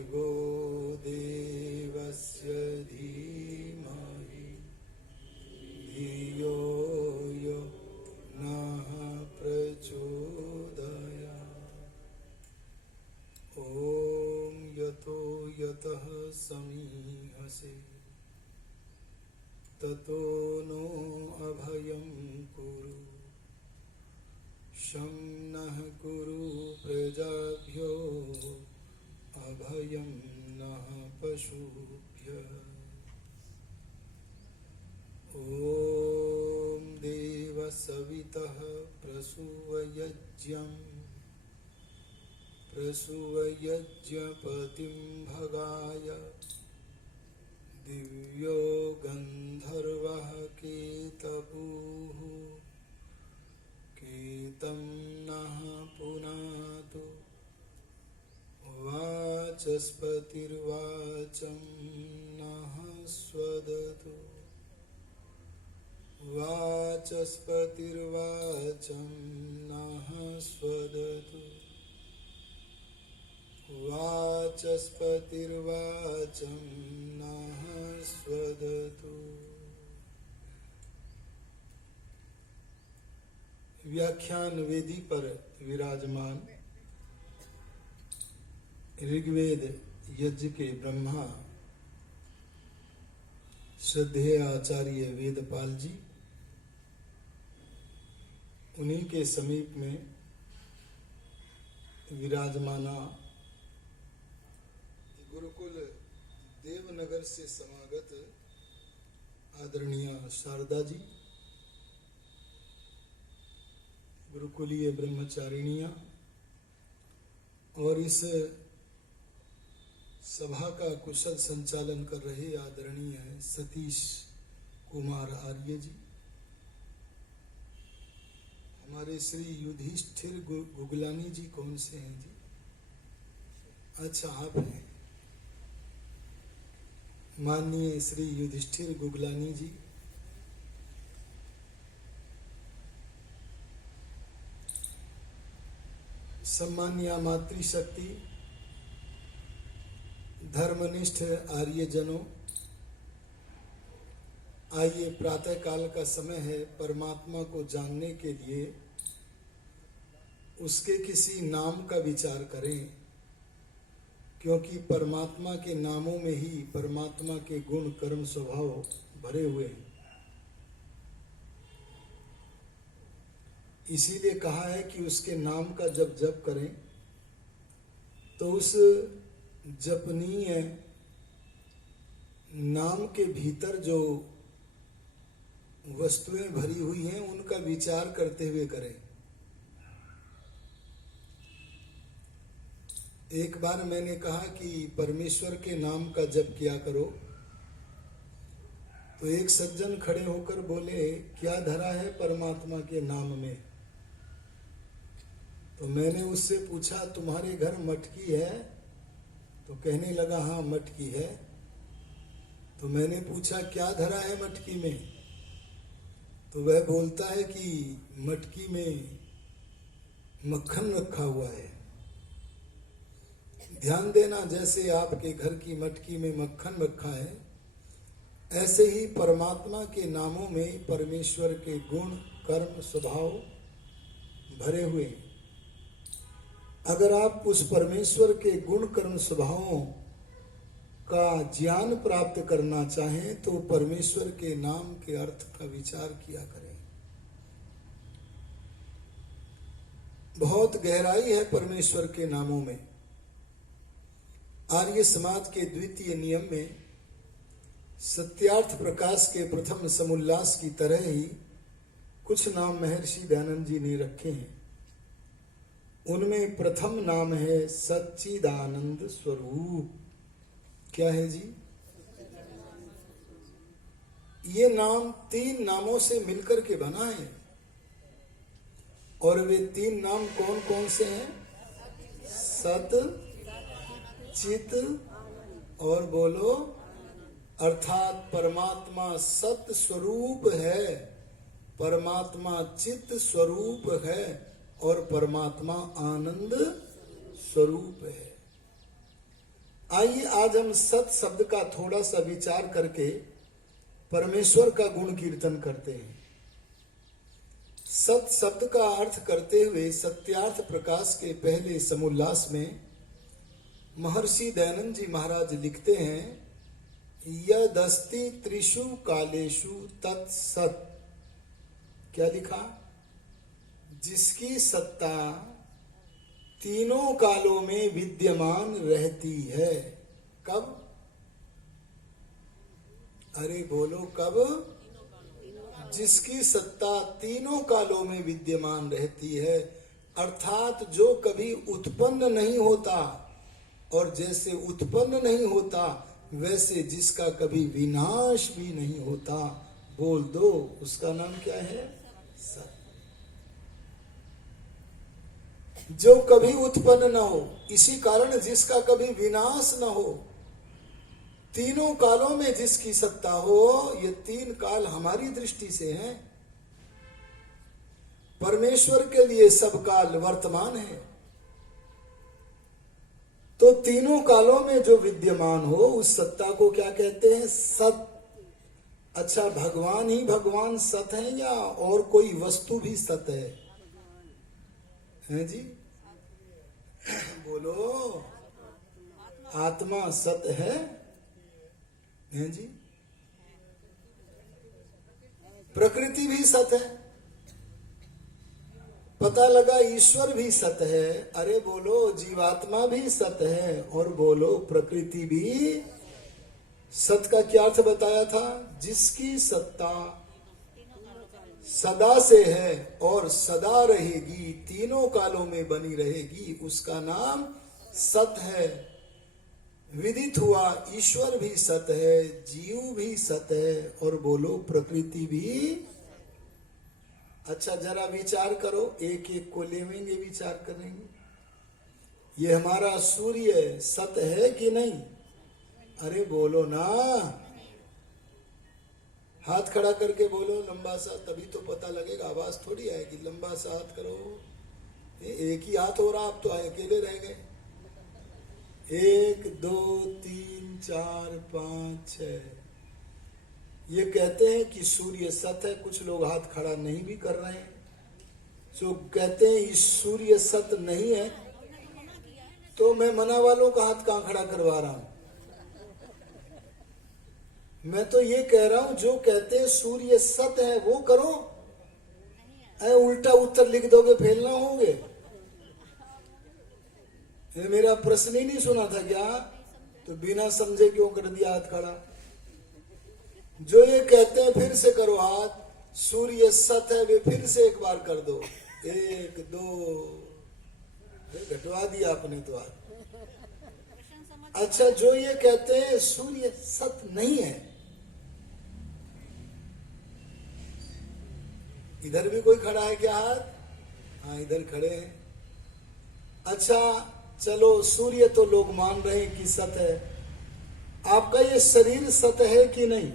भर्गो देवस्य धीमहि धियो यो नः प्रचोदयात्। ॐ यतो यतः समीहसे ततो नो अभयं कुरु। शं नः कुरु प्रजाभ्यो अभयं नः पशुभ्यः। ॐ देवसवितः प्रसूवयज्ञपतिं भगाय दिव्यो गन्धर्वः केतपुः केतं नः पुनातु। वाचस्पतिर्वाचं नः स्वदतु। वाचस्पतिर्वाचं नः स्वदतु। वाचस्पतिर्वाचं नः स्वदतु। व्याख्यान वेदी पर विराजमान ऋग्वेद यज्ञ के ब्रह्मा श्रद्धेय आचार्य वेदपाल जी, उन्हीं के समीप में विराजमाना गुरुकुल देवनगर से समागत आदरणीय शारदा जी, गुरुकुलीय ब्रह्मचारिणियां और इस सभा का कुशल संचालन कर रहे आदरणीय सतीश कुमार आर्य जी, हमारे श्री युधिष्ठिर गुगलानी जी कौन से हैं जी? अच्छा, आप हैं। माननीय श्री युधिष्ठिर गुगलानी जी, सम्मान्य मातृशक्ति धर्मनिष्ठ आर्यजनों, आइए प्रातः काल का समय है, परमात्मा को जानने के लिए उसके किसी नाम का विचार करें, क्योंकि परमात्मा के नामों में ही परमात्मा के गुण कर्म स्वभाव भरे हुए हैं। इसीलिए कहा है कि उसके नाम का जब जप करें तो उस जपनीय नाम के भीतर जो वस्तुएं भरी हुई हैं उनका विचार करते हुए करें। एक बार मैंने कहा कि परमेश्वर के नाम का जप किया करो, तो एक सज्जन खड़े होकर बोले, क्या धरा है परमात्मा के नाम में? तो मैंने उससे पूछा, तुम्हारे घर मटकी है? तो कहने लगा, हाँ मटकी है। तो मैंने पूछा, क्या धरा है मटकी में? तो वह बोलता है कि मटकी में मक्खन रखा हुआ है। ध्यान देना, जैसे आपके घर की मटकी में मक्खन रखा है, ऐसे ही परमात्मा के नामों में परमेश्वर के गुण कर्म स्वभाव भरे हुए हैं। अगर आप उस परमेश्वर के गुण कर्म स्वभावों का ज्ञान प्राप्त करना चाहें तो परमेश्वर के नाम के अर्थ का विचार किया करें। बहुत गहराई है परमेश्वर के नामों में। आर्य समाज के द्वितीय नियम में सत्यार्थ प्रकाश के प्रथम समुल्लास की तरह ही कुछ नाम महर्षि दयानंद जी ने रखे हैं। उनमें प्रथम नाम है सच्चिदानंद स्वरूप। क्या है जी? ये नाम 3 नामों से मिलकर के बना है। और वे 3 नाम कौन कौन से हैं? सत, चित और बोलो, अर्थात परमात्मा सत स्वरूप है, परमात्मा चित स्वरूप है और परमात्मा आनंद स्वरूप है। आइए आज हम सत शब्द का थोड़ा सा विचार करके परमेश्वर का गुण कीर्तन करते हैं। सत शब्द का अर्थ करते हुए सत्यार्थ प्रकाश के पहले समोल्लास में महर्षि दयानंद जी महाराज लिखते हैं, यदस्ति त्रिषु कालेषु तत्सत। क्या लिखा? जिसकी सत्ता तीनों कालों में विद्यमान रहती है। कब? अरे बोलो कब? जिसकी सत्ता तीनों कालों में विद्यमान रहती है, अर्थात जो कभी उत्पन्न नहीं होता, और जैसे उत्पन्न नहीं होता वैसे जिसका कभी विनाश भी नहीं होता। बोल दो, उसका नाम क्या है? सत। जो कभी उत्पन्न न हो, इसी कारण जिसका कभी विनाश न हो, तीनों कालों में जिसकी सत्ता हो। ये तीन काल हमारी दृष्टि से हैं, परमेश्वर के लिए सब काल वर्तमान है। तो तीनों कालों में जो विद्यमान हो उस सत्ता को क्या कहते हैं? सत। अच्छा, भगवान ही भगवान सत है या और कोई वस्तु भी सत है जी? बोलो, आत्मा सत है जी? प्रकृति भी सत है, पता लगा ईश्वर भी सत है। अरे बोलो, जीवात्मा भी सत है, और बोलो प्रकृति भी। सत का क्या अर्थ बताया था? जिसकी सत्ता सदा से है और सदा रहेगी, तीनों कालों में बनी रहेगी, उसका नाम सत है। विदित हुआ ईश्वर भी सत है, जीव भी सत है, और बोलो प्रकृति भी। अच्छा, जरा विचार करो, एक एक को लेवेंगे, विचार करेंगे। ये हमारा सूर्य सत है कि नहीं? अरे बोलो ना, हाथ खड़ा करके बोलो लंबा सा, तभी तो पता लगेगा, आवाज थोड़ी आएगी। लंबा सा हाथ करो। एक ही हाथ हो रहा, आप तो अकेले रह गए। 1 2 3 4 5 6। ये कहते हैं कि सूर्य सत है, कुछ लोग हाथ खड़ा नहीं भी कर रहे हैं। जो कहते हैं इस सूर्य सत नहीं है, तो मैं मना वालों का हाथ कहां खड़ा करवा रहा हूं? मैं तो ये कह रहा हूं जो कहते हैं सूर्य सत है वो करो। उल्टा उत्तर लिख दोगे, फेल ना होंगे। मेरा प्रश्न ही नहीं सुना था क्या? तो बिना समझे क्यों कर दिया हाथ खड़ा? जो ये कहते हैं फिर से करो हाथ, सूर्य सत है, वे फिर से एक बार कर दो। 1 2, घटवा दिया आपने तो हाथ। अच्छा, जो ये कहते हैं सूर्य सत नहीं है, इधर भी कोई खड़ा है क्या हाथ? हाँ, इधर खड़े हैं। अच्छा चलो, सूर्य तो लोग मान रहे हैं कि सत है। आपका ये शरीर सत है कि नहीं?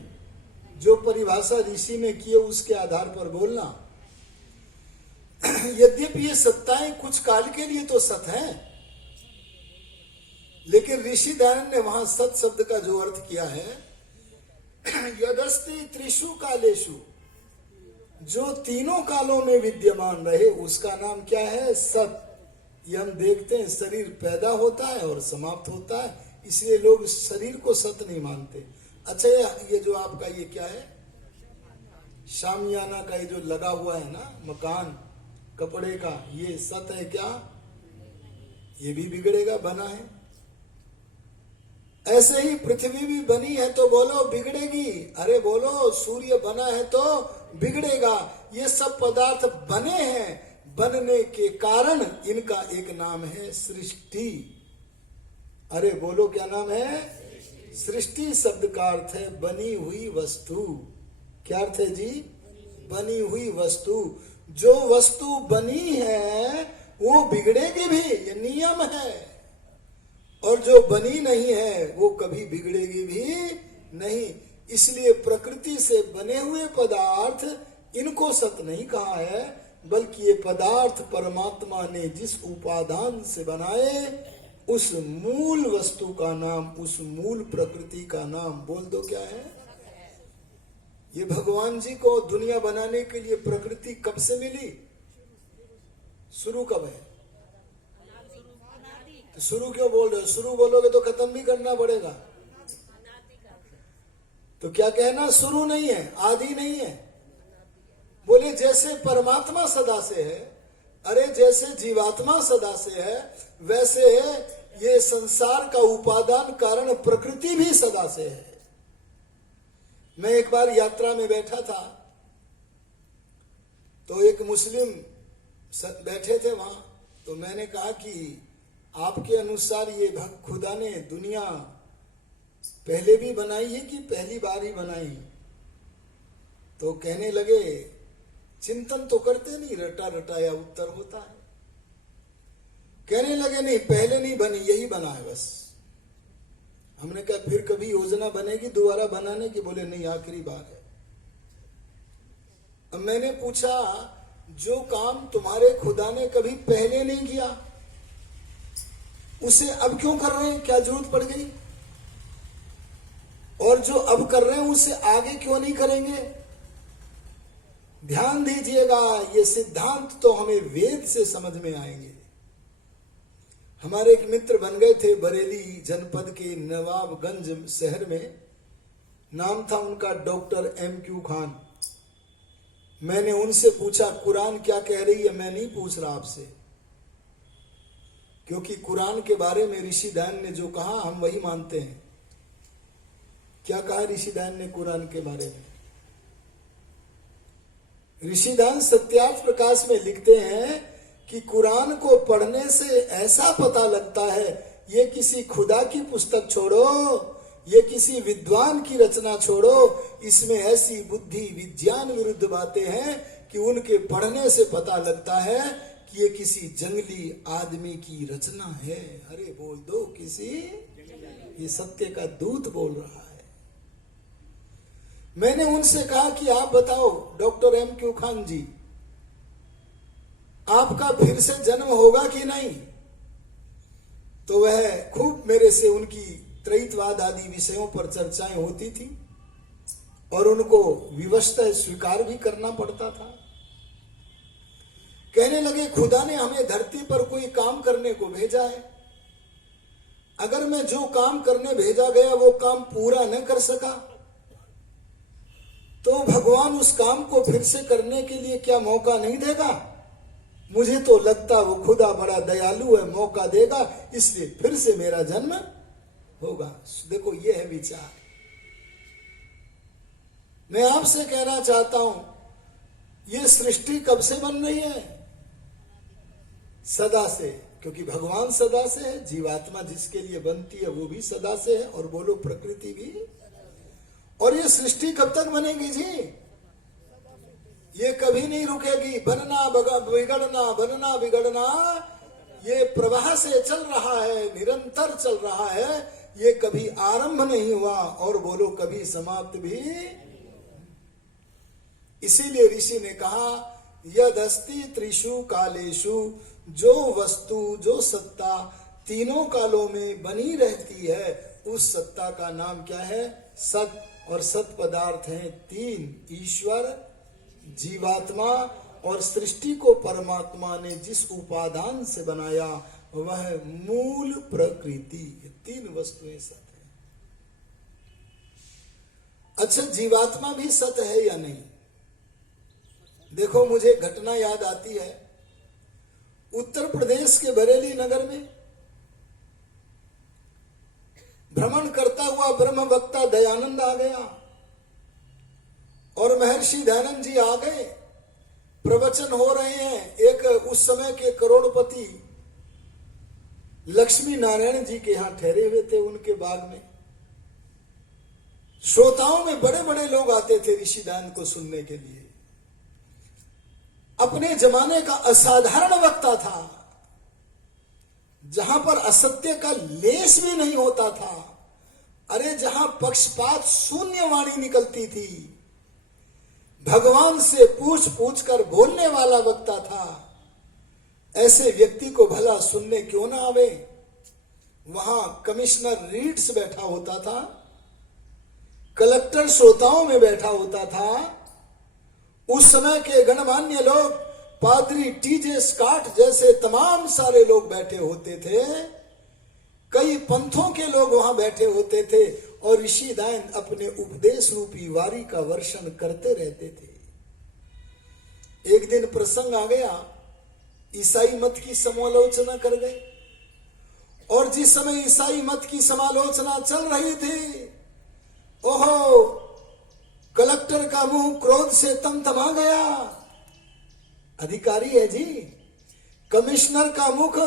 जो परिभाषा ऋषि ने की है उसके आधार पर बोलना। यद्यपि ये सत्ताएं कुछ काल के लिए तो सत है, लेकिन ऋषि दयानंद ने वहां सत शब्द का जो अर्थ किया है, यदस्ति त्रिषु कालेषु, जो तीनों कालों में विद्यमान रहे, उसका नाम क्या है? सत। ये हम देखते हैं, शरीर पैदा होता है और समाप्त होता है, इसलिए लोग शरीर को सत नहीं मानते। अच्छा, ये जो आपका ये क्या है, शामियाना का ये जो लगा हुआ है ना, मकान कपड़े का, ये सत है क्या? ये भी बिगड़ेगा, बना है। ऐसे ही पृथ्वी भी बनी है तो बोलो बिगड़ेगी। अरे बोलो, सूर्य बना है तो बिगड़ेगा। ये सब पदार्थ बने हैं, बनने के कारण इनका एक नाम है सृष्टि। अरे बोलो, क्या नाम है? सृष्टि शब्द का अर्थ है बनी हुई वस्तु। क्या अर्थ है जी? बनी हुई वस्तु। जो वस्तु बनी है वो बिगड़ेगी भी, ये नियम है। और जो बनी नहीं है वो कभी बिगड़ेगी भी नहीं। इसलिए प्रकृति से बने हुए पदार्थ, इनको सत नहीं कहा है, बल्कि ये पदार्थ परमात्मा ने जिस उपादान से बनाए उस मूल वस्तु का नाम, उस मूल प्रकृति का नाम बोल दो क्या है? ये भगवान जी को दुनिया बनाने के लिए प्रकृति कब से मिली? शुरू कब है? तो शुरू क्यों बोल रहे हो? शुरू बोलोगे तो खत्म भी करना पड़ेगा। तो क्या कहना? शुरू नहीं है, आदि नहीं है। बोले जैसे परमात्मा सदा से है, अरे जैसे जीवात्मा सदा से है, वैसे ये संसार का उपादान कारण प्रकृति भी सदा से है। मैं एक बार यात्रा में बैठा था, तो एक मुस्लिम बैठे थे वहां, तो मैंने कहा कि आपके अनुसार ये खुदा ने दुनिया पहले भी बनाई है कि पहली बार ही बनाई? तो कहने लगे चिंतन तो करते नहीं, रटा रटाया उत्तर होता है। कहने लगे नहीं, पहले नहीं बनी, यही बना है बस। हमने कहा फिर कभी योजना बनेगी दोबारा बनाने की? बोले नहीं, आखिरी बार है। अब मैंने पूछा, जो काम तुम्हारे खुदा ने कभी पहले नहीं किया उसे अब क्यों कर रहे हैं? क्या जरूरत पड़ गई? और जो अब कर रहे हैं उसे आगे क्यों नहीं करेंगे? ध्यान दीजिएगा, ये सिद्धांत तो हमें वेद से समझ में आएंगे। हमारे एक मित्र बन गए थे बरेली जनपद के नवाबगंज शहर में, नाम था उनका डॉक्टर MQ खान। मैंने उनसे पूछा कुरान क्या कह रही है? मैं नहीं पूछ रहा आपसे, क्योंकि कुरान के बारे में ऋषिदान ने जो कहा हम वही मानते हैं। क्या कहा ऋषिदान ने कुरान के बारे में? ऋषिदान सत्यार्थ प्रकाश में लिखते हैं कि कुरान को पढ़ने से ऐसा पता लगता है, ये किसी खुदा की पुस्तक छोड़ो, ये किसी विद्वान की रचना छोड़ो, इसमें ऐसी बुद्धि विज्ञान विरुद्ध बातें हैं कि उनके पढ़ने से पता लगता है कि ये किसी जंगली आदमी की रचना है। अरे बोल दो किसी, ये सत्य का दूत बोल रहा है। मैंने उनसे कहा कि आप बताओ डॉक्टर MQ खान जी, आपका फिर से जन्म होगा कि नहीं? तो वह खूब मेरे से उनकी त्रैतवाद आदि विषयों पर चर्चाएं होती थी और उनको विवशतः स्वीकार भी करना पड़ता था। कहने लगे खुदा ने हमें धरती पर कोई काम करने को भेजा है, अगर मैं जो काम करने भेजा गया वो काम पूरा न कर सका तो भगवान उस काम को फिर से करने के लिए क्या मौका नहीं देगा? मुझे तो लगता वो खुदा बड़ा दयालु है, मौका देगा, इसलिए फिर से मेरा जन्म होगा। देखो ये है विचार। मैं आपसे कहना चाहता हूं, ये सृष्टि कब से बन रही है? सदा से, क्योंकि भगवान सदा से है, जीवात्मा जिसके लिए बनती है वो भी सदा से है, और बोलो प्रकृति भी। और ये सृष्टि कब तक बनेगी जी? ये कभी नहीं रुकेगी। बनना बिगड़ना, बनना बिगड़ना ये प्रवाह से चल रहा है, निरंतर चल रहा है, ये कभी आरंभ नहीं हुआ और बोलो कभी समाप्त भी। इसीलिए ऋषि ने कहा यद अस्ति त्रिषु कालेषु, जो वस्तु जो सत्ता तीनों कालों में बनी रहती है उस सत्ता का नाम क्या है? सत। और सत पदार्थ हैं तीन, ईश्वर, जीवात्मा और सृष्टि को परमात्मा ने जिस उपादान से बनाया वह मूल प्रकृति। ये तीन वस्तुएं सत है। अच्छा, जीवात्मा भी सत है या नहीं? देखो मुझे घटना याद आती है, उत्तर प्रदेश के बरेली नगर में भ्रमण करता हुआ ब्रह्म वक्ता दयानंद आ गया और महर्षि दयानंद जी आ गए। प्रवचन हो रहे हैं। एक उस समय के करोड़पति लक्ष्मी नारायण जी के यहां ठहरे हुए थे, उनके बाग में। श्रोताओं में बड़े बड़े लोग आते थे ऋषिदान को सुनने के लिए। अपने जमाने का असाधारण वक्ता था, जहां पर असत्य का लेश भी नहीं होता था। अरे जहां पक्षपात शून्य वाणी निकलती थी, भगवान से पूछ पूछ कर बोलने वाला वक्ता था। ऐसे व्यक्ति को भला सुनने क्यों ना आवे? वहां कमिश्नर रीड्स बैठा होता था, कलेक्टर श्रोताओं में बैठा होता था। उस समय के गणमान्य लोग, पादरी टीजे स्कॉट जैसे तमाम सारे लोग बैठे होते थे, कई पंथों के लोग वहां बैठे होते थे और ऋषि दायन अपने उपदेश रूपी वारी का वर्षण करते रहते थे। एक दिन प्रसंग आ गया, ईसाई मत की समालोचना कर गए और जिस समय ईसाई मत की समालोचना चल रही थी, ओहो, कलेक्टर का मुंह क्रोध से तमतमा गया। अधिकारी है जी, कमिश्नर का मुख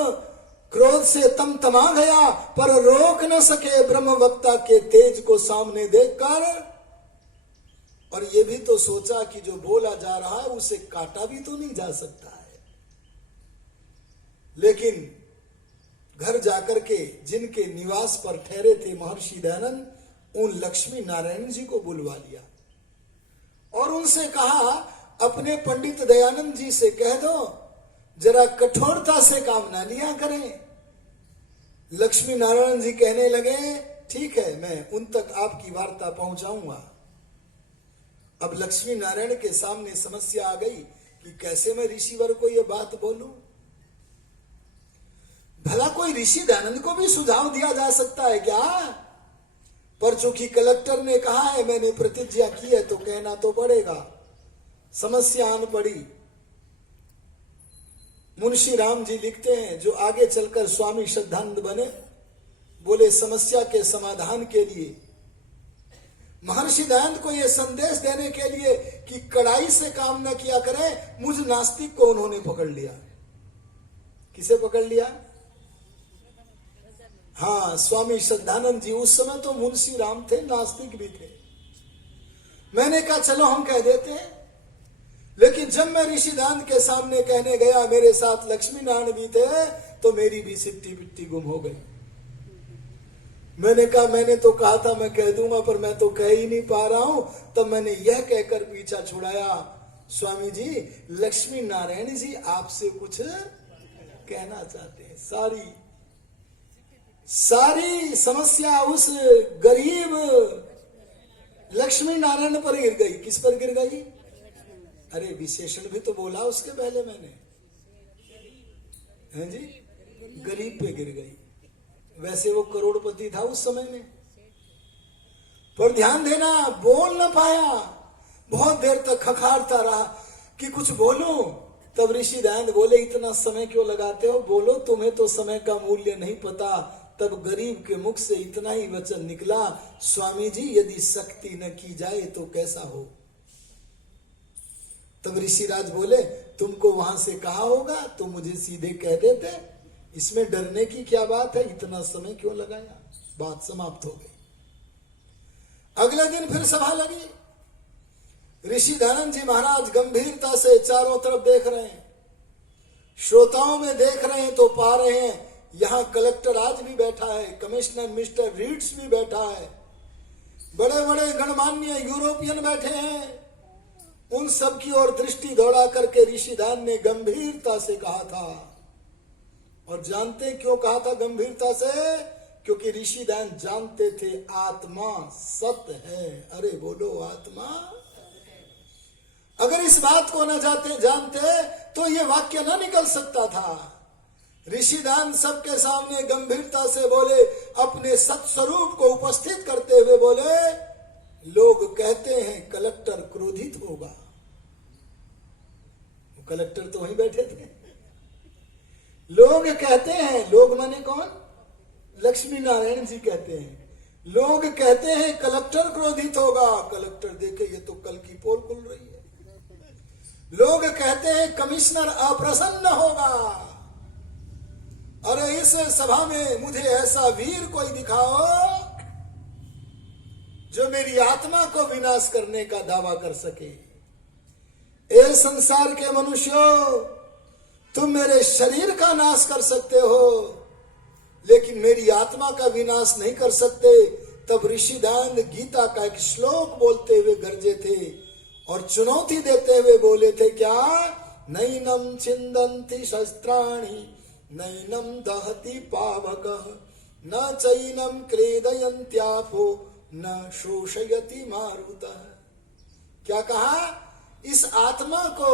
क्रोध से तमतमा गया, पर रोक न सके ब्रह्मवक्ता के तेज को सामने देखकर। और ये भी तो सोचा कि जो बोला जा रहा है उसे काटा भी तो नहीं जा सकता है। लेकिन घर जाकर के जिनके निवास पर ठहरे थे महर्षि दयानंद, उन लक्ष्मी नारायण जी को बुलवा लिया और उनसे कहा, अपने पंडित दयानंद जी से कह दो जरा कठोरता से काम ना लिया करें। लक्ष्मी नारायण जी कहने लगे, ठीक है, मैं उन तक आपकी वार्ता पहुंचाऊंगा। अब लक्ष्मी नारायण के सामने समस्या आ गई कि कैसे मैं ऋषिवर को यह बात बोलूं। भला कोई ऋषि दयानंद को भी सुझाव दिया जा सकता है क्या? पर चूंकि कलेक्टर ने कहा है, मैंने प्रतिज्ञा की है, तो कहना तो पड़ेगा। समस्या आन पड़ी। मुंशी राम जी लिखते हैं, जो आगे चलकर स्वामी श्रद्धानंद बने, बोले समस्या के समाधान के लिए महर्षि दयानंद को यह संदेश देने के लिए कि कड़ाई से काम न किया करें, मुझ नास्तिक को उन्होंने पकड़ लिया। किसे पकड़ लिया? हाँ, स्वामी श्रद्धानंद जी। उस समय तो मुंशी राम थे, नास्तिक भी थे। मैंने कहा चलो हम कह देते हैं। लेकिन जब मैं ऋषि दान के सामने कहने गया, मेरे साथ लक्ष्मी नारायण भी थे, तो मेरी भी सिट्टी पिट्टी गुम हो गई। मैंने कहा, मैंने तो कहा था मैं कह दूंगा, पर मैं तो कह ही नहीं पा रहा हूं। तब मैंने यह कहकर पीछा छुड़ाया, स्वामी जी, लक्ष्मी नारायण जी आपसे कुछ कहना चाहते हैं। सारी समस्या उस गरीब लक्ष्मी नारायण पर गिर गई। किस पर गिर गई? अरे विशेषण भी तो बोला उसके पहले मैंने, हैं जी, गरीब पे गिर गई। वैसे वो करोड़पति था उस समय में, पर ध्यान देना, बोल न पाया। बहुत देर तक खखारता रहा कि कुछ बोलो। तब ऋषि दयानंद बोले, इतना समय क्यों लगाते हो, बोलो, तुम्हें तो समय का मूल्य नहीं पता। तब गरीब के मुख से इतना ही वचन निकला, स्वामी जी, यदि शक्ति न की जाए तो कैसा हो। तब ऋषिराज बोले, तुमको वहां से कहा होगा तो मुझे सीधे कह देते, इसमें डरने की क्या बात है, इतना समय क्यों लगाया। बात समाप्त हो गई। अगले दिन फिर सभा लगी। ऋषि दयानंद जी महाराज गंभीरता से चारों तरफ देख रहे हैं, श्रोताओं में देख रहे हैं तो पा रहे हैं यहां कलेक्टर आज भी बैठा है, कमिश्नर मिस्टर रीड्स भी बैठा है, बड़े बड़े गणमान्य यूरोपियन बैठे हैं। उन सब की ओर दृष्टि दौड़ा करके ऋषि दयानंद ने गंभीरता से कहा था। और जानते क्यों कहा था गंभीरता से? क्योंकि ऋषि दयानंद जानते थे आत्मा सत्य है। अरे बोलो आत्मा। अगर इस बात को न जानते तो ये वाक्य न निकल सकता था। ऋषि दयानंद सबके सामने गंभीरता से बोले, अपने सत्स्वरूप को उपस्थित करते हुए बोले, लोग कहते हैं कलेक्टर क्रोधित होगा। कलेक्टर तो वहीं बैठे थे। लोग कहते हैं, लोग माने कौन? लक्ष्मी नारायण जी कहते हैं, लोग कहते हैं कलेक्टर क्रोधित होगा। कलेक्टर देखे ये तो कल की पोल खुल रही है। लोग कहते हैं कमिश्नर अप्रसन्न होगा। अरे इस सभा में मुझे ऐसा वीर कोई दिखाओ जो मेरी आत्मा को विनाश करने का दावा कर सके। ए संसार के मनुष्यों, तुम मेरे शरीर का नाश कर सकते हो, लेकिन मेरी आत्मा का विनाश नहीं कर सकते। तब ऋषि दयानंद गीता का एक श्लोक बोलते हुए गरजे थे और चुनौती देते हुए बोले थे, क्या? नैनम छिन्दन्ति शस्त्राणि नैनम दहति पावकः न चैनम क्लेदयन्त्यापो न शोषयति मारुतः। क्या कहा? इस आत्मा को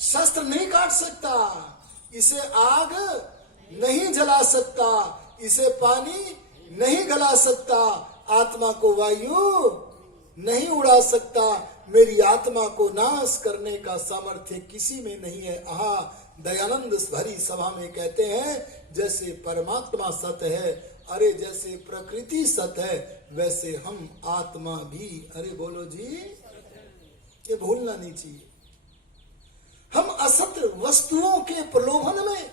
शस्त्र नहीं काट सकता, इसे आग नहीं जला सकता, इसे पानी नहीं गला सकता, आत्मा को वायु नहीं उड़ा सकता। मेरी आत्मा को नाश करने का सामर्थ्य किसी में नहीं है। आहा, दयानंद भरी सभा में कहते हैं जैसे परमात्मा सत्य है, अरे जैसे प्रकृति सत्य है, वैसे हम आत्मा भी, अरे बोलो जी, ये भूलना नहीं चाहिए। हम असत्य वस्तुओं के प्रलोभन में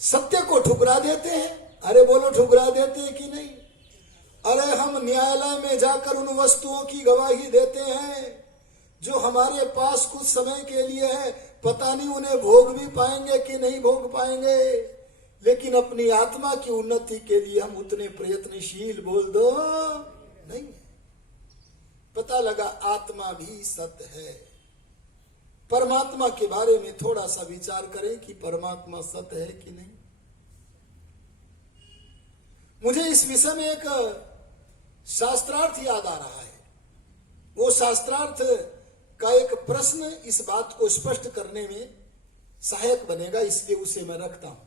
सत्य को ठुकरा देते हैं। अरे बोलो, ठुकरा देते हैं कि नहीं? अरे हम न्यायालय में जाकर उन वस्तुओं की गवाही देते हैं जो हमारे पास कुछ समय के लिए है, पता नहीं उन्हें भोग भी पाएंगे कि नहीं भोग पाएंगे, लेकिन अपनी आत्मा की उन्नति के लिए हम उतने प्रयत्नशील बोल दो नहीं। पता लगा आत्मा भी सत्य है। परमात्मा के बारे में थोड़ा सा विचार करें कि परमात्मा सत्य है कि नहीं। मुझे इस विषय में एक शास्त्रार्थ याद आ रहा है। वो शास्त्रार्थ का एक प्रश्न इस बात को स्पष्ट करने में सहायक बनेगा, इसलिए उसे मैं रखता हूं।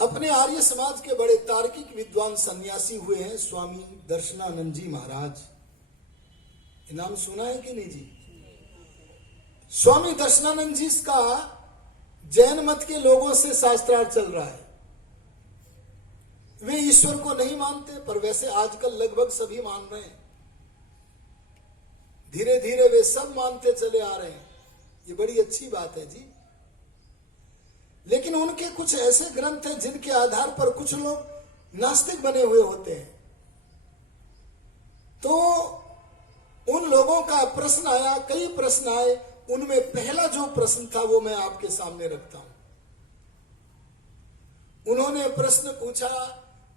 अपने आर्य समाज के बड़े तार्किक विद्वान सन्यासी हुए हैं स्वामी दर्शनानंद जी महाराज। नाम सुना है कि नहीं जी? स्वामी दर्शनानंद जी का जैन मत के लोगों से शास्त्रार्थ चल रहा है। वे ईश्वर को नहीं मानते, पर वैसे आजकल लगभग सभी मान रहे हैं। धीरे धीरे वे सब मानते चले आ रहे हैं, ये बड़ी अच्छी बात है जी। लेकिन उनके कुछ ऐसे ग्रंथ हैं जिनके आधार पर कुछ लोग नास्तिक बने हुए होते हैं। तो उन लोगों का प्रश्न आया, कई प्रश्न आए, उनमें पहला जो प्रश्न था वो मैं आपके सामने रखता हूं। उन्होंने प्रश्न पूछा,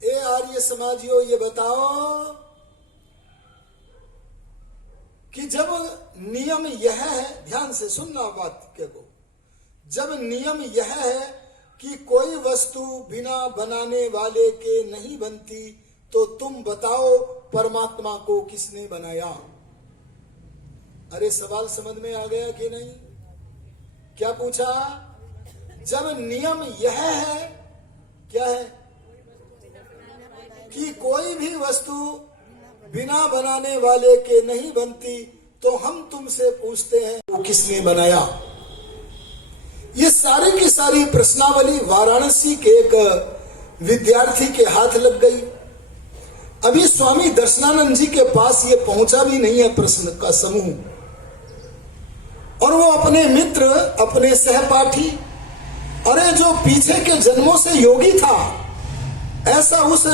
ए आर्य समाजियों, ये बताओ कि जब नियम यह है, ध्यान से सुनना बात को, जब नियम यह है कि कोई वस्तु बिना बनाने वाले के नहीं बनती, तो तुम बताओ परमात्मा को किसने बनाया? अरे सवाल समझ में आ गया कि नहीं? क्या पूछा? जब नियम यह है, क्या है, कि कोई भी वस्तु बिना बनाने वाले के नहीं बनती, तो हम तुमसे पूछते हैं वो किसने बनाया? ये सारी की सारी प्रश्नावली वाराणसी के एक विद्यार्थी के हाथ लग गई। अभी स्वामी दर्शनानंद जी के पास ये पहुंचा भी नहीं है प्रश्न का समूह, और वो अपने मित्र, अपने सहपाठी, अरे जो पीछे के जन्मों से योगी था, ऐसा उस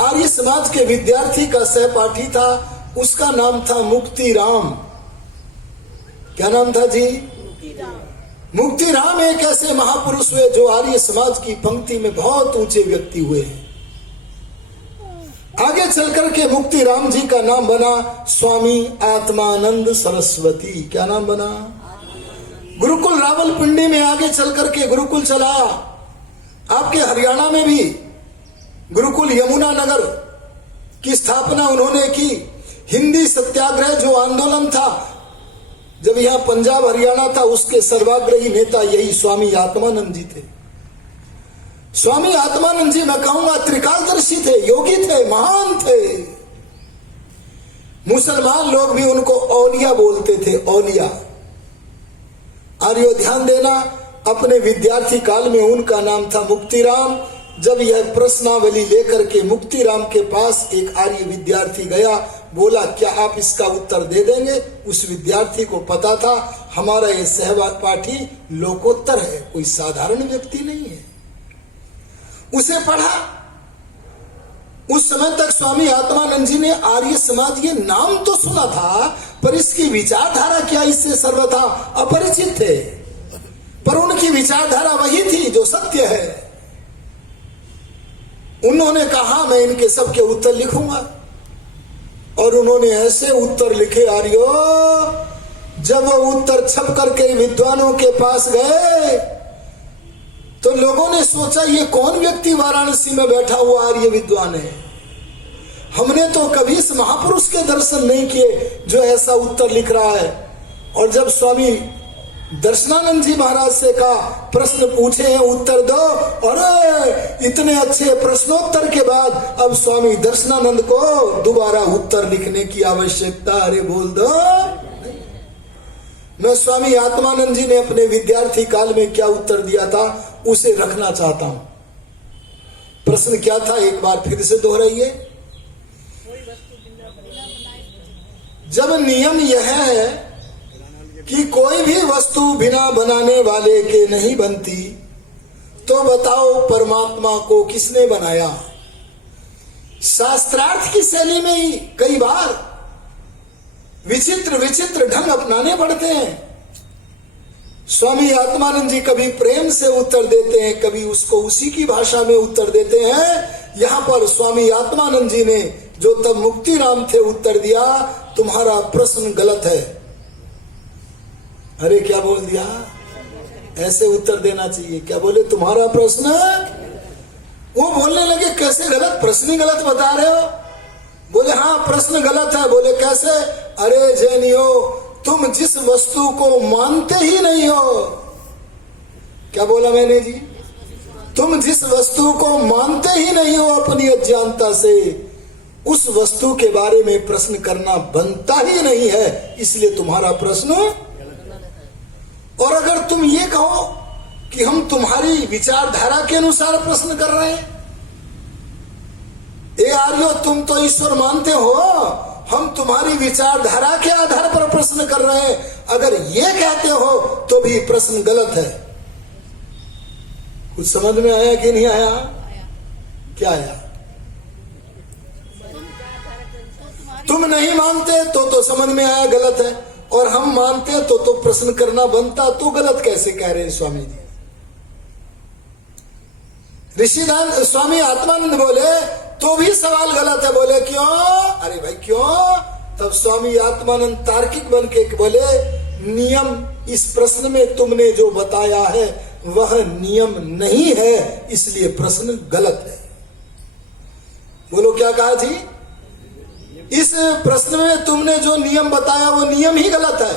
आर्य समाज के विद्यार्थी का सहपाठी था। उसका नाम था मुक्ति राम। क्या नाम था जी? मुक्ति राम एक ऐसे महापुरुष हुए जो आर्य समाज की पंक्ति में बहुत ऊंचे व्यक्ति हुए हैं। आगे चलकर के मुक्ति राम जी का नाम बना स्वामी आत्मानंद सरस्वती। क्या नाम बना? गुरुकुल रावलपिंडी में आगे चलकर के गुरुकुल चलाया। आपके हरियाणा में भी गुरुकुल यमुना नगर की स्थापना उन्होंने की। हिंदी सत्याग्रह जो आंदोलन था, जब यहां पंजाब हरियाणा था, उसके सर्वाग्रही नेता यही स्वामी आत्मानंद जी थे। स्वामी आत्मानंद जी मैं कहूंगा त्रिकालदर्शी थे, योगी थे, महान थे। मुसलमान लोग भी उनको औलिया बोलते थे, औलिया। आर्यो ध्यान देना, अपने विद्यार्थी काल में उनका नाम था मुक्तिराम। जब यह प्रश्नावली लेकर के मुक्तिराम के पास एक आर्य विद्यार्थी गया, बोला क्या आप इसका उत्तर दे देंगे? उस विद्यार्थी को पता था हमारा ये सहपाठी लोकोत्तर है, कोई साधारण व्यक्ति नहीं है। उसे पढ़ा। उस समय तक स्वामी आत्मानंद जी ने आर्य समाज ये नाम तो सुना था, पर इसकी विचारधारा क्या, इससे सर्वथा अपरिचित थे। पर उनकी विचारधारा वही थी जो सत्य है। उन्होंने कहा मैं इनके सबके उत्तर लिखूंगा, और उन्होंने ऐसे उत्तर लिखे आर्यो, जब वो उत्तर छप करके विद्वानों के पास गए तो लोगों ने सोचा ये कौन व्यक्ति वाराणसी में बैठा हुआ आर्य विद्वान है, हमने तो कभी इस महापुरुष के दर्शन नहीं किए जो ऐसा उत्तर लिख रहा है। और जब स्वामी दर्शनानंद जी महाराज से कहा प्रश्न पूछे हैं उत्तर दो, और इतने अच्छे प्रश्नोत्तर के बाद अब स्वामी दर्शनानंद को दोबारा उत्तर लिखने की आवश्यकता, अरे बोल दो। मैं स्वामी आत्मानंद जी ने अपने विद्यार्थी काल में क्या उत्तर दिया था उसे रखना चाहता हूं। प्रश्न क्या था एक बार फिर से दोहराइए। जब नियम यह है कि कोई भी वस्तु बिना बनाने वाले के नहीं बनती, तो बताओ परमात्मा को किसने बनाया? शास्त्रार्थ की शैली में ही कई बार विचित्र विचित्र ढंग अपनाने पड़ते हैं। स्वामी आत्मानंद जी कभी प्रेम से उत्तर देते हैं, कभी उसको उसी की भाषा में उत्तर देते हैं। यहां पर स्वामी आत्मानंद जी ने जो तब मुक्ति राम थे उत्तर दिया, तुम्हारा प्रश्न गलत है। अरे क्या बोल दिया? ऐसे उत्तर देना चाहिए। क्या बोले? तुम्हारा प्रश्न। वो बोलने लगे कैसे गलत? प्रश्न ही गलत बता रहे हो। बोले हाँ प्रश्न गलत है। बोले कैसे? अरे जैनियो, तुम जिस वस्तु को मानते ही नहीं हो। क्या बोला मैंने जी? तुम जिस वस्तु को मानते ही नहीं हो अपनी अज्ञानता से, उस वस्तु के बारे में प्रश्न करना बनता ही नहीं है, इसलिए तुम्हारा प्रश्न। और अगर तुम ये कहो कि हम तुम्हारी विचारधारा के अनुसार प्रश्न कर रहे हैं, ए आर्यो तुम तो ईश्वर मानते हो, हम तुम्हारी विचारधारा के आधार पर प्रश्न कर रहे हैं, अगर ये कहते हो तो भी प्रश्न गलत है। कुछ समझ में आया कि नहीं आया? क्या आया? तुम नहीं मानते तो समझ में आया गलत है, और हम मानते तो प्रश्न करना बनता, तो गलत कैसे कह रहे हैं स्वामी जी? ऋषिदान स्वामी आत्मानंद बोले तो भी सवाल गलत है। बोले क्यों? अरे भाई क्यों? तब स्वामी आत्मानंद तार्किक बन के बोले नियम इस प्रश्न में तुमने जो बताया है वह नियम नहीं है, इसलिए प्रश्न गलत है। बोलो क्या कहा जी? इस प्रश्न में तुमने जो नियम बताया वो नियम ही गलत है।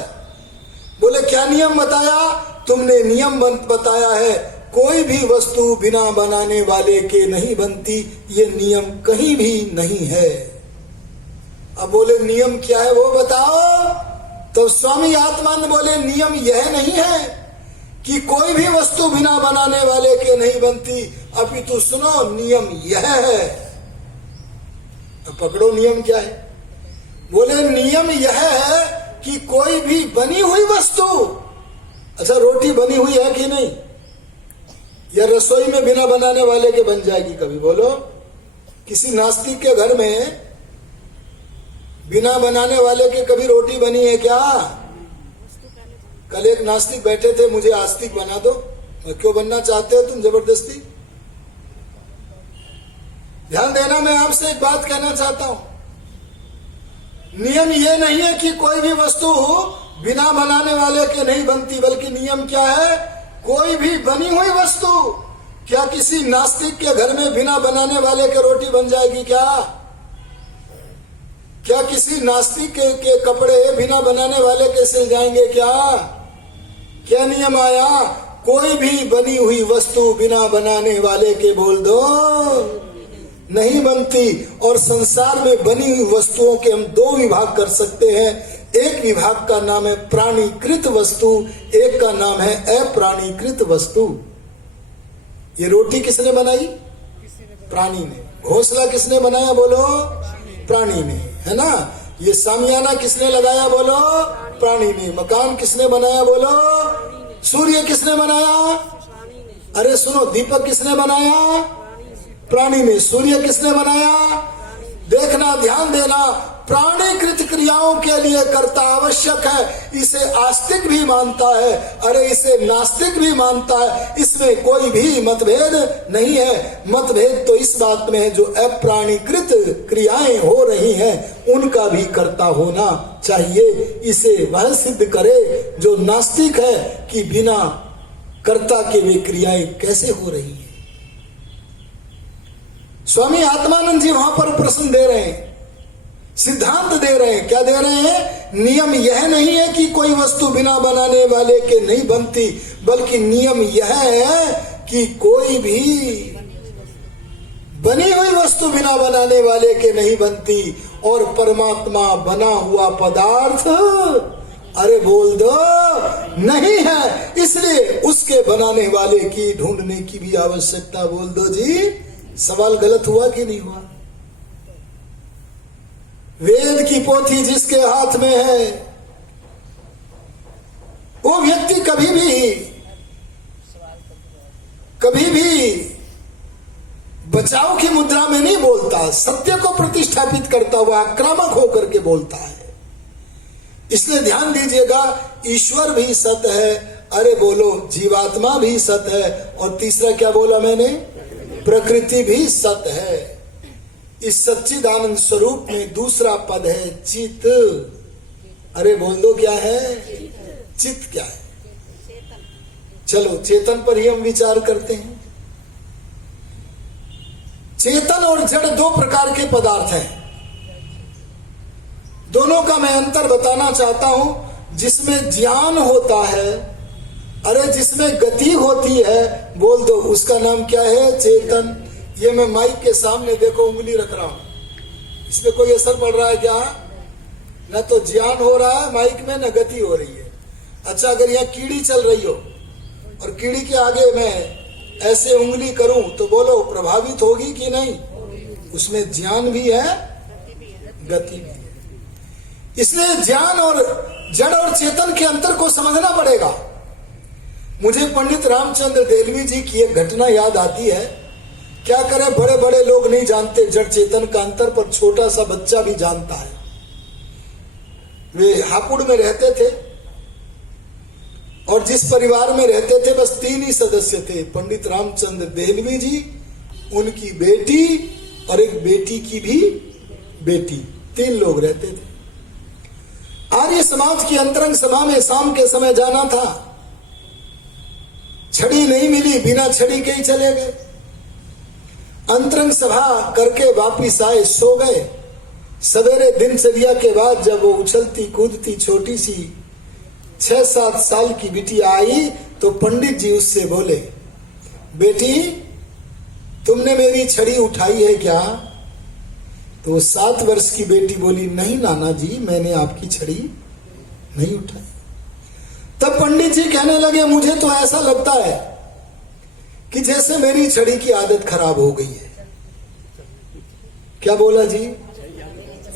बोले क्या नियम बताया? तुमने नियम बताया है कोई भी वस्तु बिना बनाने वाले के नहीं बनती, ये नियम कहीं भी नहीं है। अब बोले नियम क्या है वो बताओ। तो स्वामी आत्मानंद बोले नियम यह नहीं है कि कोई भी वस्तु बिना बनाने वाले के नहीं बनती, अपितु सुनो नियम यह है। अब पकड़ो नियम क्या है। बोले नियम यह है कि कोई भी बनी हुई वस्तु, अच्छा रोटी बनी हुई है कि नहीं, या रसोई में बिना बनाने वाले के बन जाएगी कभी? बोलो किसी नास्तिक के घर में बिना बनाने वाले के कभी रोटी बनी है क्या? कल एक नास्तिक बैठे थे, मुझे आस्तिक बना दो। क्यों बनना चाहते हो तुम जबरदस्ती? ध्यान देना, मैं आपसे एक बात कहना चाहता हूं। नियम यह नहीं है कि कोई भी वस्तु बिना बनाने वाले के नहीं बनती, बल्कि नियम क्या है? कोई भी बनी हुई वस्तु, क्या किसी नास्तिक के घर में बिना बनाने वाले के रोटी बन जाएगी क्या? क्या किसी नास्तिक के कपड़े बिना बनाने वाले के सिल जाएंगे क्या? क्या नियम आया? कोई भी बनी हुई वस्तु बिना बनाने वाले के बोल दो नहीं बनती। और संसार में बनी हुई वस्तुओं के हम दो विभाग कर सकते हैं। एक विभाग का नाम है प्राणीकृत वस्तु, एक का नाम है अप्राणीकृत वस्तु। ये रोटी किसने बनाई? प्राणी ने। घोंसला किसने बनाया? बोलो प्राणी ने, है ना। ये सामियाना किसने लगाया? बोलो प्राणी ने। मकान किसने बनाया? बोलो। सूर्य किसने बनाया? अरे सुनो, दीपक किसने बनाया? प्राणी ने। सूर्य किसने बनाया? देखना, ध्यान देना, प्राणीकृत क्रियाओं के लिए कर्ता आवश्यक है। इसे आस्तिक भी मानता है, अरे इसे नास्तिक भी मानता है, इसमें कोई भी मतभेद नहीं है। मतभेद तो इस बात में है जो अप्राणीकृत क्रियाएं हो रही हैं उनका भी कर्ता होना चाहिए। इसे वह सिद्ध करे जो नास्तिक है कि बिना कर्ता के वे क्रियाएं कैसे हो रही हैं। स्वामी आत्मानंद जी वहां पर प्रश्न दे रहे हैं, सिद्धांत दे रहे हैं। क्या दे रहे हैं? नियम यह नहीं है कि कोई वस्तु बिना बनाने वाले के नहीं बनती, बल्कि नियम यह है कि कोई भी बनी हुई वस्तु बिना बनाने वाले के नहीं बनती, और परमात्मा बना हुआ पदार्थ, अरे बोल दो, नहीं है, इसलिए उसके बनाने वाले की ढूंढने की भी आवश्यकता। बोल दो जी, सवाल गलत हुआ कि नहीं हुआ? वेद की पोथी जिसके हाथ में है, वो व्यक्ति कभी भी बचाव की मुद्रा में नहीं बोलता, सत्य को प्रतिष्ठापित करता हुआ आक्रामक होकर के बोलता है। इसलिए ध्यान दीजिएगा, ईश्वर भी सत्य है, अरे बोलो जीवात्मा भी सत्य है, और तीसरा क्या बोला मैंने? प्रकृति भी सत्य है। इस सच्चिदानंद स्वरूप में दूसरा पद है चित। अरे बोल दो, क्या है? चित क्या है? चलो चेतन पर ही हम विचार करते हैं। चेतन और जड़ दो प्रकार के पदार्थ हैं, दोनों का मैं अंतर बताना चाहता हूं। जिसमें ज्ञान होता है, अरे जिसमें गति होती है, बोल दो उसका नाम क्या है? चेतन। ये मैं माइक के सामने देखो उंगली रख रहा हूं, इसमें कोई असर पड़ रहा है क्या? न तो ज्ञान हो रहा है माइक में, न गति हो रही है। अच्छा, अगर यहाँ कीड़ी चल रही हो और कीड़ी के आगे मैं ऐसे उंगली करूं तो बोलो प्रभावित होगी कि नहीं? उसमें ज्ञान भी है, गति भी है। इसलिए ज्ञान और जड़ और चेतन के अंतर को समझना पड़ेगा। मुझे पंडित रामचंद्र देलवी जी की एक घटना याद आती है। क्या करें, बड़े बड़े लोग नहीं जानते जड़ चेतन का अंतर, पर छोटा सा बच्चा भी जानता है। वे हापुड़ में रहते थे और जिस परिवार में रहते थे बस 3 ही सदस्य थे, पंडित रामचंद्र देलवी जी, उनकी बेटी और एक बेटी की भी बेटी, 3 लोग रहते थे। आर्य समाज की अंतरंग सभा में शाम के समय जाना था, छड़ी नहीं मिली, बिना छड़ी के ही चले गए। अंतरंग सभा करके वापिस आए, सो गए। सवेरे दिनचर्या के बाद जब वो उछलती कूदती छोटी सी 6-7 साल की बिटिया आई तो पंडित जी उससे बोले, बेटी तुमने मेरी छड़ी उठाई है क्या? तो 7 वर्ष की बेटी बोली, नहीं नाना जी, मैंने आपकी छड़ी नहीं उठाई। तब पंडित जी कहने लगे, मुझे तो ऐसा लगता है कि जैसे मेरी छड़ी की आदत खराब हो गई है। क्या बोला जी?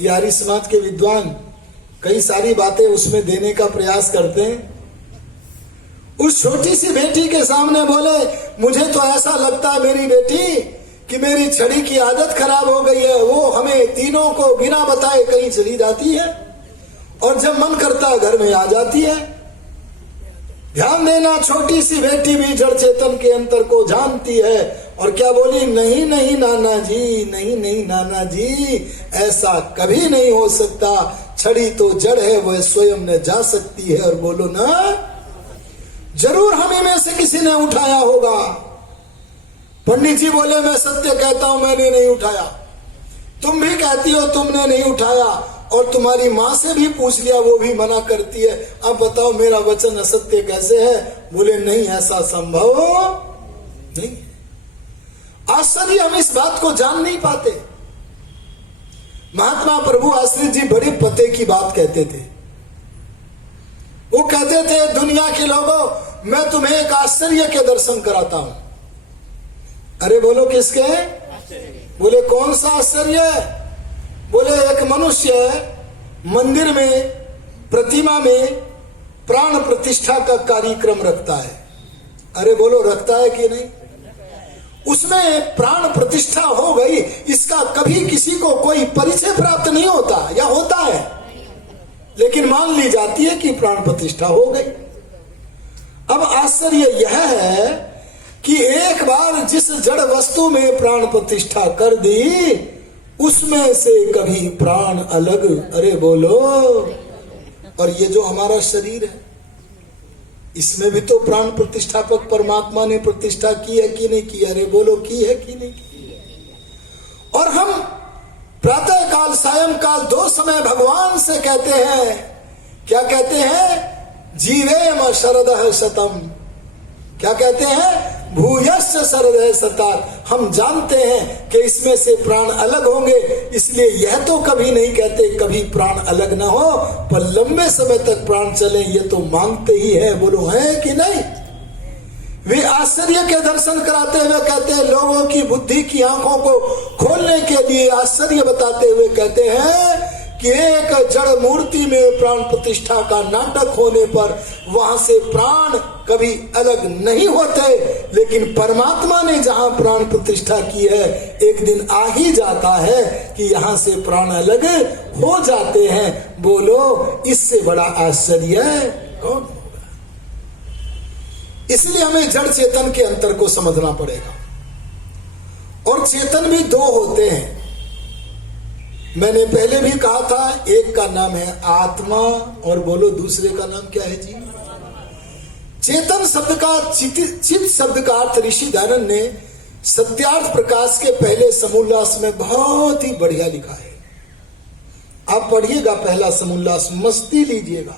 यारी समाज के विद्वान कई सारी बातें उसमें देने का प्रयास करते हैं। उस छोटी सी बेटी के सामने बोले, मुझे तो ऐसा लगता है मेरी बेटी कि मेरी छड़ी की आदत खराब हो गई है। वो हमें तीनों को बिना बताए कहीं चली जाती है और जब मन करता है घर में आ जाती है। ध्यान देना, छोटी सी बेटी भी जड़ चेतन के अंतर को जानती है। और क्या बोली? नहीं नहीं नाना जी, नहीं नहीं नाना जी, ऐसा कभी नहीं हो सकता। छड़ी तो जड़ है, वह स्वयं न जा सकती है। और बोलो ना, जरूर हमें में से किसी ने उठाया होगा। पंडित जी बोले, मैं सत्य कहता हूं, मैंने नहीं उठाया। तुम भी कहती हो तुमने नहीं उठाया, और तुम्हारी माँ से भी पूछ लिया, वो भी मना करती है। अब बताओ मेरा वचन असत्य कैसे है? बोले नहीं, ऐसा संभव नहीं। आश्चर्य, हम इस बात को जान नहीं पाते। महात्मा प्रभु आश्रित जी बड़े पते की बात कहते थे। वो कहते थे, दुनिया के लोगों, मैं तुम्हें एक आश्चर्य के दर्शन कराता हूं। अरे बोलो किसके? बोले कौन सा आश्चर्य? बोले एक मनुष्य मंदिर में, प्रतिमा में प्राण प्रतिष्ठा का कार्यक्रम रखता है। अरे बोलो रखता है कि नहीं? उसमें प्राण प्रतिष्ठा हो गई, इसका कभी किसी को कोई परिचय प्राप्त नहीं होता, या होता है, लेकिन मान ली जाती है कि प्राण प्रतिष्ठा हो गई। अब आश्चर्य यह है कि एक बार जिस जड़ वस्तु में प्राण प्रतिष्ठा कर दी, उसमें से कभी प्राण अलग, अरे बोलो। और ये जो हमारा शरीर है, इसमें भी तो प्राण प्रतिष्ठापक परमात्मा ने प्रतिष्ठा की है कि नहीं की? अरे बोलो, की है कि नहीं की? और हम प्रातः काल सायंकाल 2 समय भगवान से कहते हैं, क्या कहते हैं? जीवेम शरदः शतम। क्या कहते हैं? भूयश्च शरदः शतात्। हम जानते हैं कि इसमें से प्राण अलग होंगे, इसलिए यह तो कभी नहीं कहते कभी प्राण अलग ना हो, पर लंबे समय तक प्राण चले, ये तो मांगते ही है। बोलो, है कि नहीं? वे आश्चर्य के दर्शन कराते हुए कहते हैं, लोगों की बुद्धि की आंखों को खोलने के लिए आश्चर्य बताते हुए कहते हैं कि एक जड़ मूर्ति में प्राण प्रतिष्ठा का नाटक होने पर वहां से प्राण कभी अलग नहीं होते, लेकिन परमात्मा ने जहां प्राण प्रतिष्ठा की है, एक दिन आ ही जाता है कि यहां से प्राण अलग हो जाते हैं। बोलो, इससे बड़ा आश्चर्य कौन होगा? इसलिए हमें जड़ चेतन के अंतर को समझना पड़ेगा। और चेतन भी 2 होते हैं। मैंने पहले भी कहा था, एक का नाम है आत्मा, और बोलो दूसरे का नाम क्या है जी? चेतन शब्द का चित शब्द का अर्थ ऋषि दयानंद ने सत्यार्थ प्रकाश के पहले समोल्लास में बहुत ही बढ़िया लिखा है। आप पढ़िएगा पहला समोल्लास, मस्ती लीजिएगा।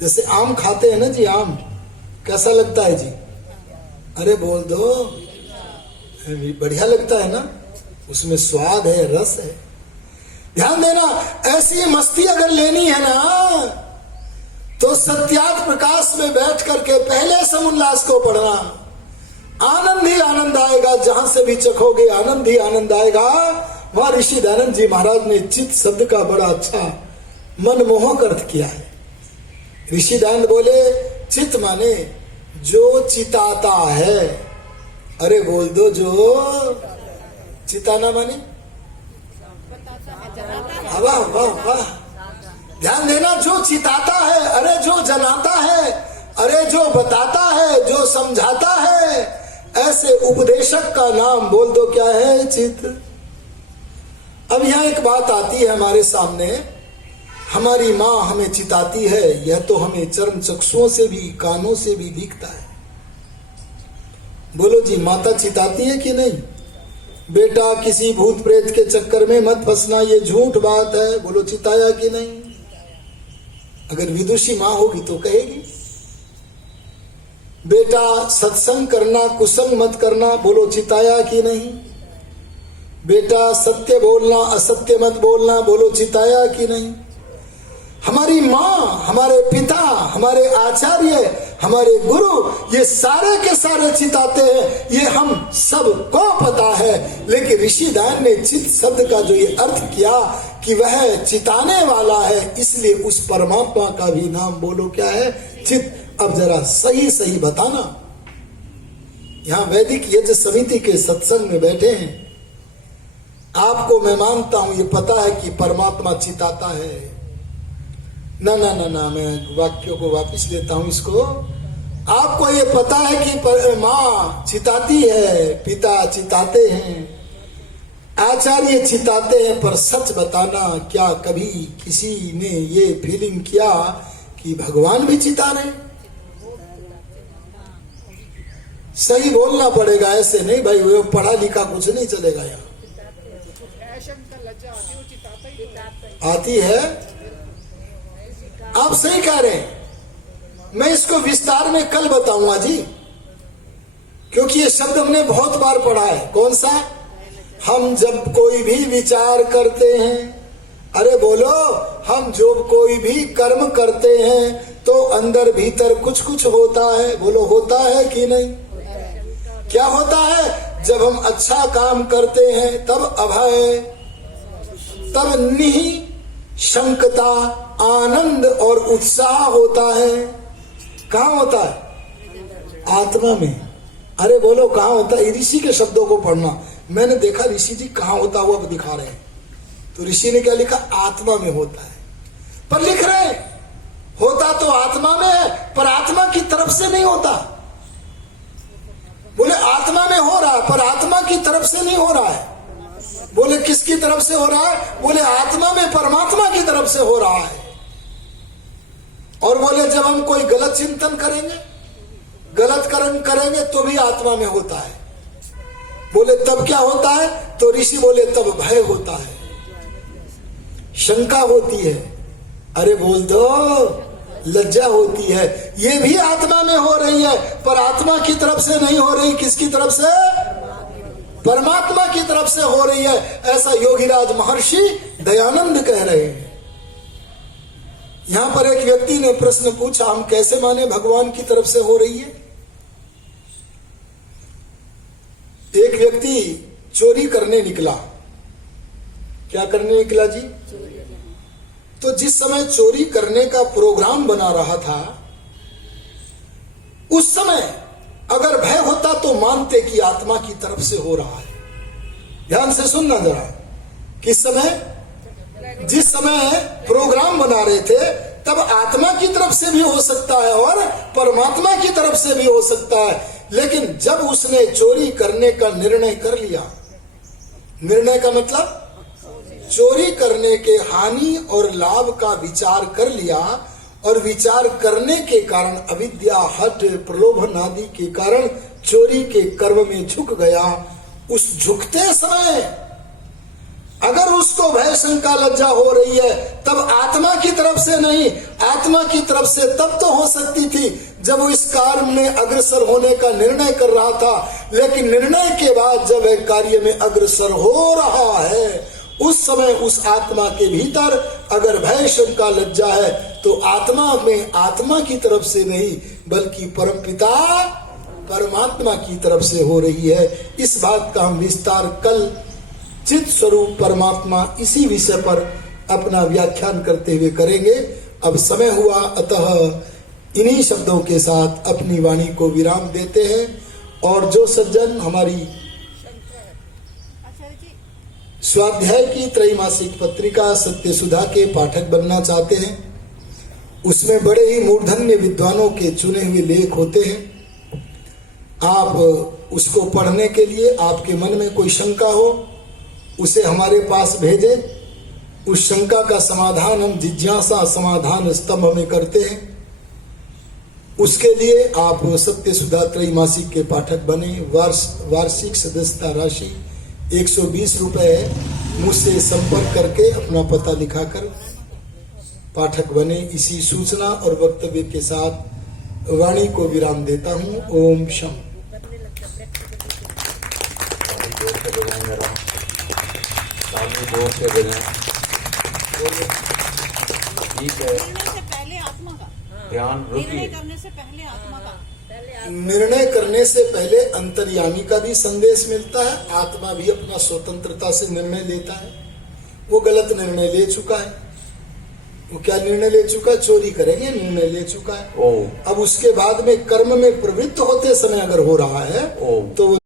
जैसे आम खाते हैं ना जी, आम कैसा लगता है जी? अरे बोल दो, बढ़िया लगता है ना, उसमें स्वाद है, रस है। ध्यान देना, ऐसी मस्ती अगर लेनी है ना, तो सत्यार्थ प्रकाश में बैठ करके पहले समुल्लास को पढ़ना, आनंद ही आनंद आएगा। जहां से भी चखोगे आनंद ही आनंद आएगा। वहां ऋषि दयानंद जी महाराज ने चित शब्द का बड़ा अच्छा मनमोहक अर्थ किया है। ऋषि दयानंद बोले, चित माने जो चिताता है। अरे बोल दो, जो चिताना माने? वाह वाह वाह, ध्यान देना, जो चिताता है, अरे जो जलाता है, अरे जो बताता है, जो समझाता है, ऐसे उपदेशक का नाम बोल दो क्या है? चित। अब यहां एक बात आती है हमारे सामने, हमारी माँ हमें चिताती है, यह तो हमें चर्म चक्षुओं से भी, कानों से भी दिखता है। बोलो जी, माता चिताती है कि नहीं? बेटा किसी भूत प्रेत के चक्कर में मत फंसना, ये झूठ बात है। बोलो, चिताया कि नहीं? अगर विदुषी माँ होगी तो कहेगी। बेटा सत्संग करना, कुसंग मत करना, बोलो चिताया कि नहीं? बेटा सत्य बोलना, असत्य मत बोलना, बोलो चिताया कि नहीं? हमारी माँ, हमारे पिता, हमारे आचार्य, हमारे गुरु, ये सारे के सारे चिताते हैं, ये हम सबको पता है। लेकिन ऋषि दयानंद ने चित शब्द का जो ये अर्थ किया कि वह चिताने वाला है, इसलिए उस परमात्मा का भी नाम बोलो क्या है? चित। अब जरा सही सही बताना। यहाँ वैदिक यज्ञ समिति के सत्संग में बैठे हैं, आपको मैं मानता हूं ये पता है कि परमात्मा चिताता है। ना ना ना ना, मैं वाक्यों को वापस लेता हूं इसको। आपको ये पता है कि माँ चिताती है, पिता चिताते हैं, आचार्य चिताते हैं, पर सच बताना, क्या कभी किसी ने ये फीलिंग किया कि भगवान भी चिता रहे? सही बोलना पड़ेगा, ऐसे नहीं भाई वो पढ़ा लिखा कुछ नहीं चलेगा। यहाँ आती है, आप सही कह रहे हैं। मैं इसको विस्तार में कल बताऊंगा जी, क्योंकि ये शब्द हमने बहुत बार पढ़ा है। कौन सा? हम जब कोई भी विचार करते हैं, अरे बोलो, हम जो कोई भी कर्म करते हैं तो अंदर भीतर कुछ कुछ होता है। बोलो, होता है कि नहीं? क्या होता है? जब हम अच्छा काम करते हैं तब अभय, तब निःशंकता, आनंद और उत्साह होता है। कहाँ होता है? आत्मा में। अरे बोलो, कहाँ होता है? ऋषि के शब्दों को पढ़ना। मैंने देखा ऋषि जी कहाँ होता हुआ दिखा रहे हैं, तो ऋषि ने क्या लिखा? आत्मा में होता है। पर लिख रहे हैं होता तो आत्मा में है, पर आत्मा की तरफ से नहीं होता। बोले आत्मा में हो रहा है, पर आत्मा की तरफ से नहीं हो रहा है। बोले किसकी तरफ से हो रहा है? बोले आत्मा में परमात्मा की तरफ से हो रहा है। और बोले जब हम कोई गलत चिंतन करेंगे, गलत कर्म करेंगे तो भी आत्मा में होता है। बोले तब क्या होता है? तो ऋषि बोले तब भय होता है, शंका होती है, अरे बोल दो, लज्जा होती है। ये भी आत्मा में हो रही है, पर आत्मा की तरफ से नहीं हो रही। किसकी तरफ से? परमात्मा की तरफ से हो रही है। ऐसा योगीराज महर्षि दयानंद कह रहे हैं। यहां पर एक व्यक्ति ने प्रश्न पूछा, हम कैसे माने भगवान की तरफ से हो रही है? एक व्यक्ति चोरी करने निकला। क्या करने निकला जी? तो जिस समय चोरी करने का प्रोग्राम बना रहा था, उस समय अगर भय होता तो मानते कि आत्मा की तरफ से हो रहा है। ध्यान से सुनना जरा। किस समय? जिस समय प्रोग्राम बना रहे थे, तब आत्मा की तरफ से भी हो सकता है और परमात्मा की तरफ से भी हो सकता है। लेकिन जब उसने चोरी करने का निर्णय कर लिया, निर्णय का मतलब चोरी करने के हानि और लाभ का विचार कर लिया, और विचार करने के कारण अविद्या, हठ, प्रलोभन आदि के कारण चोरी के कर्म में झुक गया। उस झुकते समय अगर उसको भय, शंका, लज्जा हो रही है, तब आत्मा की तरफ से नहीं, आत्मा की तरफ से तब तो हो सकती थी जब वो इस कार्य में अग्रसर होने का निर्णय कर रहा था। लेकिन निर्णय के बाद जब वह कार्य में अग्रसर हो रहा है, उस समय उस आत्मा के भीतर अगर भय, शंका, लज्जा है, तो आत्मा में आत्मा की तरफ से नहीं, बल्कि परमपिता परमात्मा की तरफ से हो रही है। इस बात का हम विस्तार कल चित स्वरूप परमात्मा इसी विषय पर अपना व्याख्यान करते हुए करेंगे। अब समय हुआ, अतः इन्हीं शब्दों के साथ अपनी वाणी को विराम देते हैं। और जो सज्जन हमारी स्वाध्याय की त्रैमासिक पत्रिका सत्य सुधा के पाठक बनना चाहते हैं, उसमें बड़े ही मूर्धन्य विद्वानों के चुने हुए लेख होते हैं। आप उसको पढ़ने के लिए आपके मन में कोई शंका हो, उसे हमारे पास भेजें। उस शंका का समाधान हम जिज्ञासा समाधान स्तंभ में करते हैं। उसके लिए आप सत्य सुधा त्रैमासिक के पाठक बने। वार्षिक सदस्यता राशि 120 रुपए है। मुझसे संपर्क करके अपना पता लिखाकर पाठक बने। इसी सूचना और वक्तव्य के साथ वाणी को विराम देता हूँ। ओम शम। ठीक है। ध्यान निर्णय करने से पहले आत्मा का, निर्णय करने से पहले अंतर्यामी का भी संदेश मिलता है। आत्मा भी अपना स्वतंत्रता से निर्णय लेता है। वो गलत निर्णय ले चुका है। वो क्या निर्णय ले चुका है? चोरी करेंगे, निर्णय ले चुका है। अब उसके बाद में कर्म में प्रवृत्त होते समय अगर हो रहा है तो वो